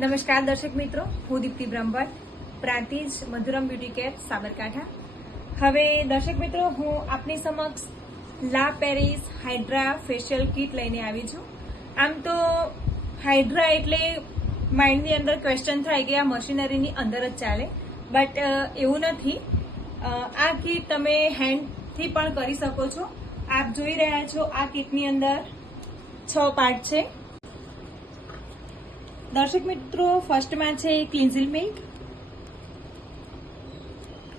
નમસ્કાર દર્શક મિત્રો, હું દીપ્તિ બ્રહ્મભટ્ટ, પ્રાંતિજ મધુરમ બ્યુટી કેર સાબરકાંઠા. હવે દર્શક મિત્રો, હું આપની સમક્ષ લા પેરિસ હાઇડ્રા ફેશિયલ કિટ લઈને આવી છું. આમ તો હાઇડ્રા એટલે માઇન્ડની અંદર ક્વેશ્ચન થાય કે આ મશીનરીની અંદર જ ચાલે, બટ એવું નથી. આ કિટ તમે હેન્ડથી પણ કરી શકો છો. આપ જોઈ રહ્યા છો, આ કિટની અંદર 6 પાર્ટ છે. દર્શક મિત્રો, ફર્સ્ટમાં છે ક્લિન્ઝિંગ મિલ્ક,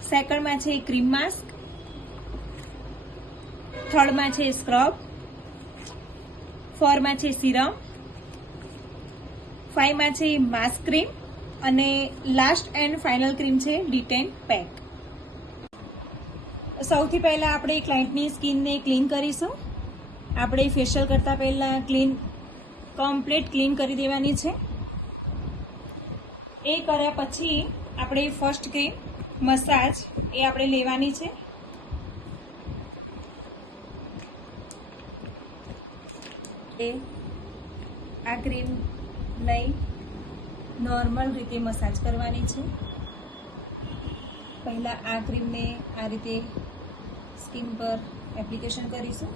સેકન્ડમાં છે ક્રીમ માસ્ક, થર્ડમાં છે સ્ક્રબ, ફોરમાં છે સિરમ, 5માં છે માસ્ક ક્રીમ અને લાસ્ટ એન્ડ ફાઇનલ ક્રીમ છે ડિટેન પેક. સૌથી પહેલા આપણે ક્લાયન્ટની સ્કિનને ક્લીન કરીશું. આપણે ફેશિયલ કરતા પહેલા કમ્પ્લીટ ક્લીન કરી દેવાની છે. એ કર્યા પછી આપણે ફર્સ્ટ ક્રીમ મસાજ એ આપણે લેવાની છે. આ ક્રીમ લઈ નોર્મલ રીતે મસાજ કરવાની છે. પહેલા આ ક્રીમને આ રીતે સ્કિન પર એપ્લિકેશન કરીશું.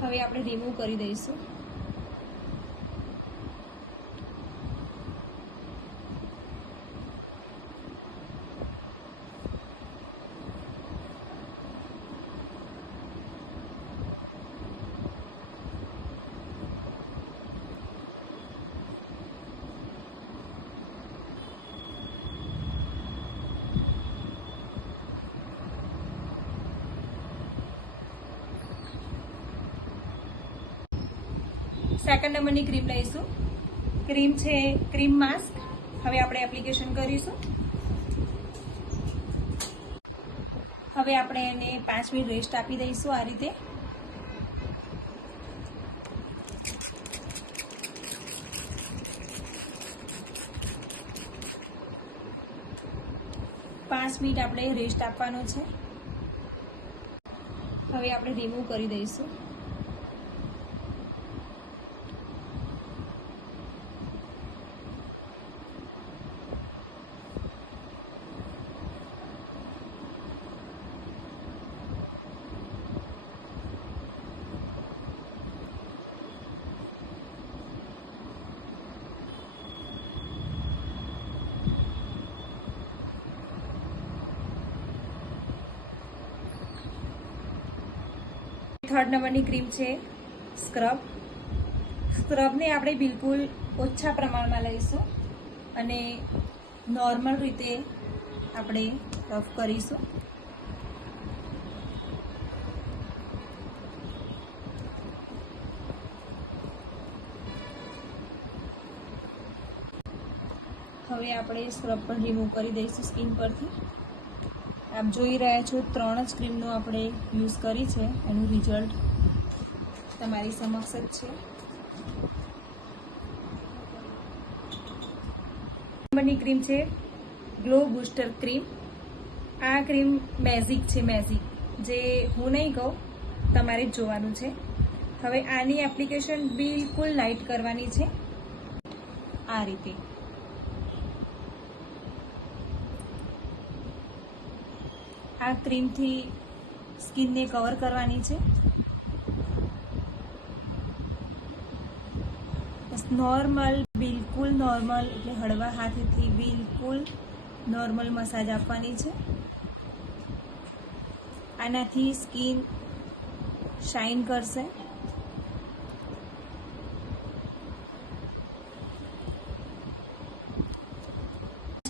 હવે આપણે રિમૂવ કરી દઈશું. સેકન્ડ નંબરની ક્રીમ લઈશું. ક્રીમ છે ક્રીમ માસ્ક. હવે આપણે એપ્લિકેશન કરીશું. હવે આપણે એને 5 મિનિટ રેસ્ટ આપી દઈશું. આ રીતે આપણે રેસ્ટ આપવાનો છે. હવે આપણે રિમૂવ કરી દઈશું. થર્ડ નંબરની ક્રીમ છે સ્ક્રબ. સ્ક્રબને આપણે બિલકુલ ઓછા પ્રમાણમાં લઈશું અને નોર્મલ રીતે આપણે રફ કરીશું. હવે આપણે સ્ક્રબ પણ રિમૂવ કરી દઈશું સ્કિન પરથી. આપ જોઈ રહ્યા છો, 3 જ ક્રીમનો આપણે યુઝ કરી છે. એનું રિઝલ્ટ તમારી સમક્ષ જ છે. નંબરની ક્રીમ છે ગ્લો બૂસ્ટર ક્રીમ. આ ક્રીમ મેજિક છે, મેજિક, જે હું નહીં કહું, તમારે જ જોવાનું છે. હવે આની એપ્લિકેશન બિલકુલ લાઇટ કરવાની છે. આ રીતે આ ક્રીમથી સ્કિનને કવર કરવાની છે. નોર્મલ, બિલકુલ નોર્મલ, એટલે હળવા હાથેથી બિલકુલ નોર્મલ મસાજ આપવાની છે. આનાથી સ્કિન શાઇન કરશે.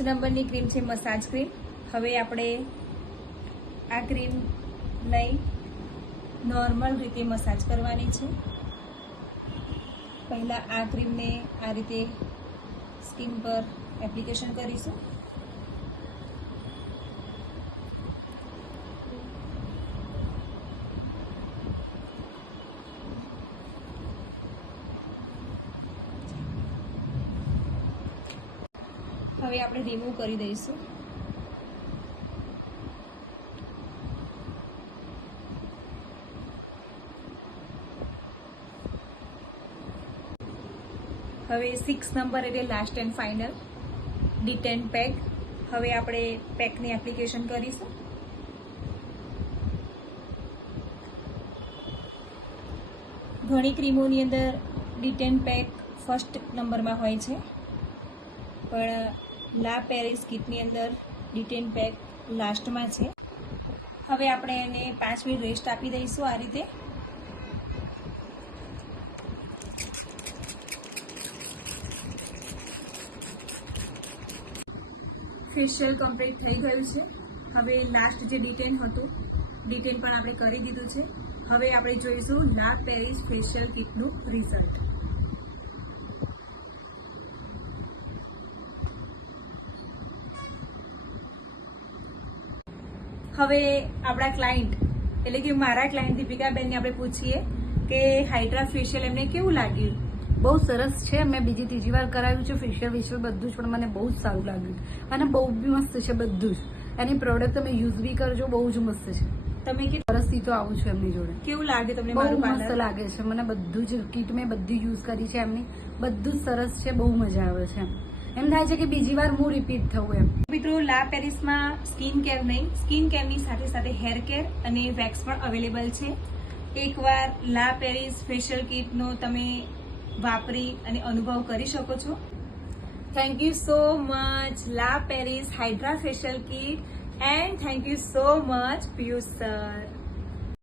નંબરની ક્રીમ છે મસાજ ક્રીમ. હવે આપણે આ ક્રીમ લઈ નોર્મલ રીતે મસાજ કરવાની છે. પહેલા આ ક્રીમને આ રીતે સ્કિન પર એપ્લિકેશન કરીશું. હવે આપણે રિમૂવ કરી દઈશું. હવે 6 નંબર એટલે લાસ્ટ એન્ડ ફાઇનલ ડી10 પેક. હવે આપણે પેકની એપ્લિકેશન કરીશું. ઘણી ક્રીમોની અંદર ડી10 પેક ફર્સ્ટ નંબરમાં હોય છે, પણ લા પેરિસ કીટની અંદર ડી10 પેક લાસ્ટમાં છે. હવે આપણે એને 5 મિનિટ રેસ્ટ આપી દઈશું આ રીતે. ફેશિયલ કમ્પ્લીટ થઈ ગયું છે. હવે લાસ્ટ જે ડી10 હતું, ડી10 પણ આપણે કરી દીધું છે. હવે આપણે જોઈશું લા પેરિસ ફેશિયલ કિટનું રિઝલ્ટ. હવે આપણા ક્લાયન્ટ એટલે કે મારા ક્લાયન્ટ દીપિકાબેનને આપણે પૂછીએ કે હાઇડ્રા ફેશિયલ એમને કેવું લાગ્યું. બહુ સરસ છે. મેં બીજી ત્રીજી વાર કરાવ્યું છે ફેશિયલ બધું જ, પણ મને બહુ જ સારું લાગ્યું અને બહુ બી મસ્ત છે બધું જ. એની પ્રોડક્ટ તમે યુઝ બી કરજો, બહુ જ મસ્ત છે. તમે કે વર્ષથી તો આવું છું એમની જોડે. કેવું લાગે તમને? બહુ મારું મસ્ત પાર્લર લાગે છે મને. બધું જ કીટ મેં બધી યુઝ કરી છે એમની, બધું જ સરસ છે. બહુ મજા આવે છે. એમ થાય છે કે બીજી વાર હું રિપીટ થવું એમ. મિત્રો, લા પેરિસમાં સ્કિન કેર નહીં, સ્કિન કેરની સાથે સાથે હેર કેર અને વેક્સ પણ અવેલેબલ છે. એકવાર લા પેરિસ ફેશિયલ કિટનો તમે વાપરી અને અનુભવ કરી શકો છો. થેન્ક યુ સો મચ લા Paris Hydra facial kit, and thank you so much Piyush sir.